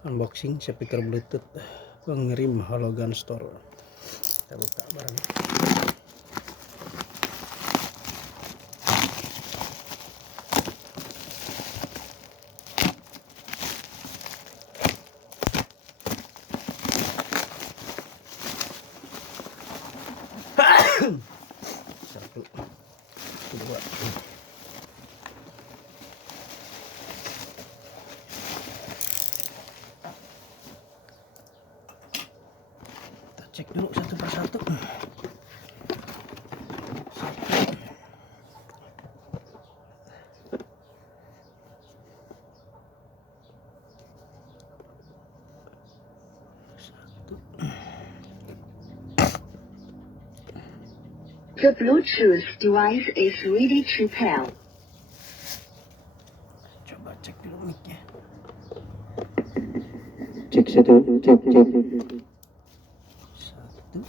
Unboxing speaker Bluetooth pengirim Halogan Store. Kita buka barang. Satu, dua. Kita cek dulu satu persatu. The Bluetooth device is ready to pair. Coba cek dulu mic-nya. Cek satu, cek. Satu.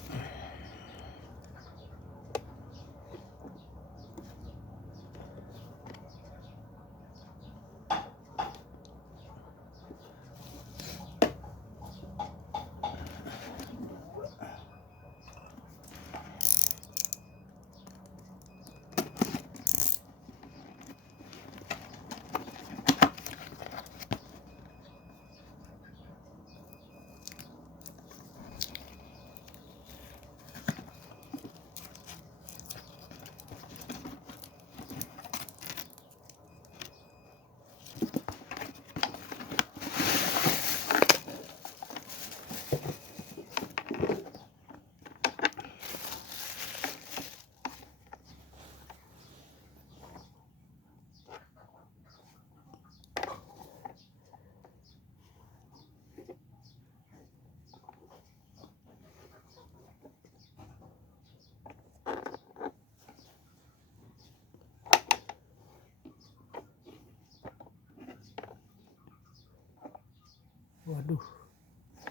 Waduh,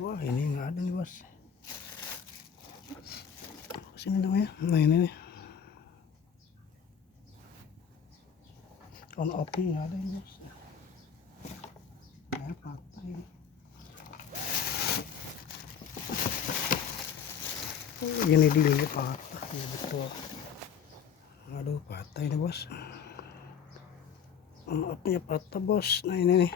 wah ini nggak ada nih bos. Sini namanya, nah ini nih. On off nya nggak ada ini bos. Nah, patah ini. Oh, ini dia patah ya betul. Aduh patah ini bos. On off nya patah bos. Nah ini nih.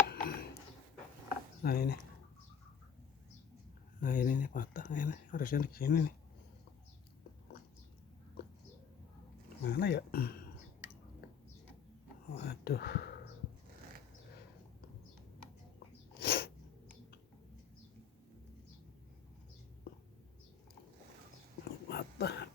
Nah ini nih patah ini harusnya di sini nih. Mana ya? Waduh. Patah.